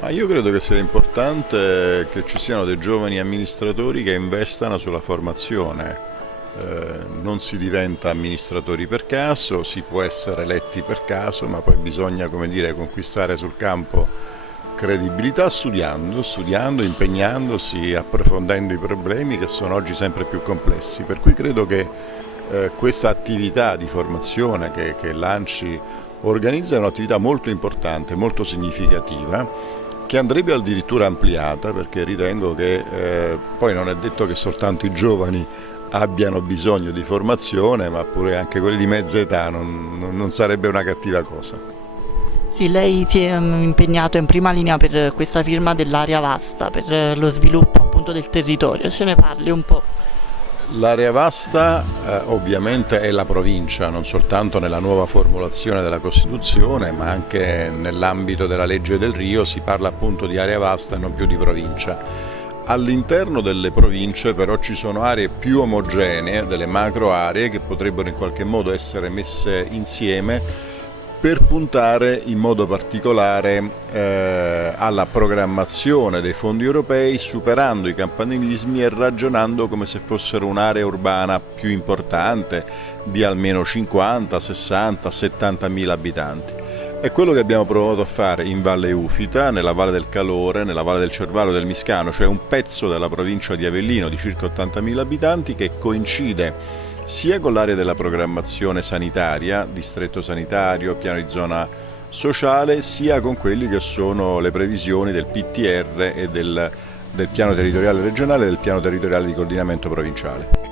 Ma io credo che sia importante che ci siano dei giovani amministratori che investano sulla formazione. Non si diventa amministratori per caso, si può essere eletti per caso, ma poi bisogna, come dire, conquistare sul campo credibilità studiando, impegnandosi, approfondendo i problemi che sono oggi sempre più complessi. Per cui credo che questa attività di formazione che l'ANCI organizza è un'attività molto importante, molto significativa, che andrebbe addirittura ampliata, perché ritengo che poi non è detto che soltanto i giovani abbiano bisogno di formazione, ma pure anche quelli di mezza età non sarebbe una cattiva cosa. Sì, lei si è impegnato in prima linea per questa firma dell'area vasta, per lo sviluppo appunto del territorio. Ce ne parli un po'? L'area vasta ovviamente è la provincia, non soltanto nella nuova formulazione della Costituzione, ma anche nell'ambito della legge del Rio si parla appunto di area vasta e non più di provincia. All'interno delle province però ci sono aree più omogenee, delle macro aree che potrebbero in qualche modo essere messe insieme per puntare in modo particolare alla programmazione dei fondi europei, superando i campanilismi e ragionando come se fossero un'area urbana più importante di almeno 50, 60, 70 mila abitanti. È quello che abbiamo provato a fare in Valle Ufita, nella Valle del Calore, nella Valle del Cervaro e del Miscano, cioè un pezzo della provincia di Avellino di circa 80.000 abitanti che coincide sia con l'area della programmazione sanitaria, distretto sanitario, piano di zona sociale, sia con quelli che sono le previsioni del PTR e del piano territoriale regionale e del piano territoriale di coordinamento provinciale.